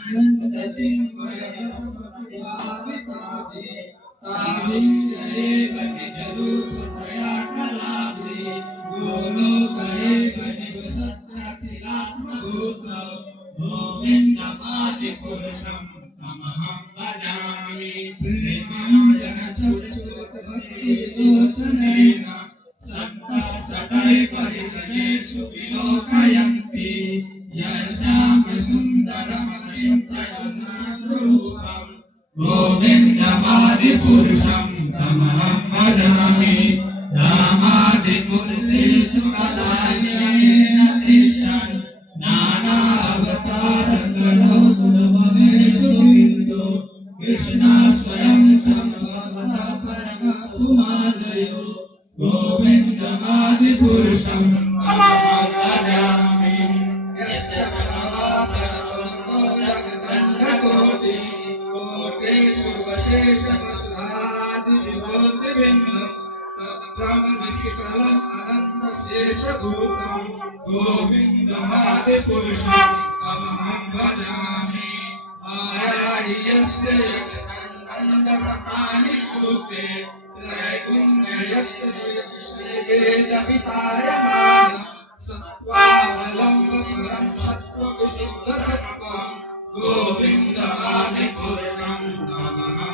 आनंद चिन्मय रसपटुभाविताभि ताभिरेव निजरूपतया कलाभि गोलोकैव निवसत्यखिलात्मभूत गोविन्दमादिपुरुषं तमहं भजामि प्रेमाञ्जनचक्षुरुतभक्तिविलोचनेन सन्तः सदैव हृदयेषु विलोकयन्ति यस्याम्यसुन्दरमचिन्तयन् स्वरूपम् गोविन्दमादिपुरुषं तमहं भजामि रामादिमूर्तिषु कलायनेन तिष्ठन् नानावतारकरोतुमनेषु किन्तु कृष्णा स्वयं सम्भवतः परमपुमादयो गोविन्दमादिपुरुषं तमहं भजामि यस्य प्रणवापरमो जगदण्डकोटि कोटेषु वशेष वसुधादिविभूतिभिन्नं तद्ब्रह्मनिष्कलम् अनन्तशेषभूतं गोविन्दमादिपुरुषं तमहं भजामि माया हि यस्य यक्षानन्दशतानि सूते त्रैगुण्ययत्तदेववेदपितायमान सत्त्वावलम्ब परं सत्त्वविशुद्धसत्त्वं गोविन्दमादिपुरुषं तमहं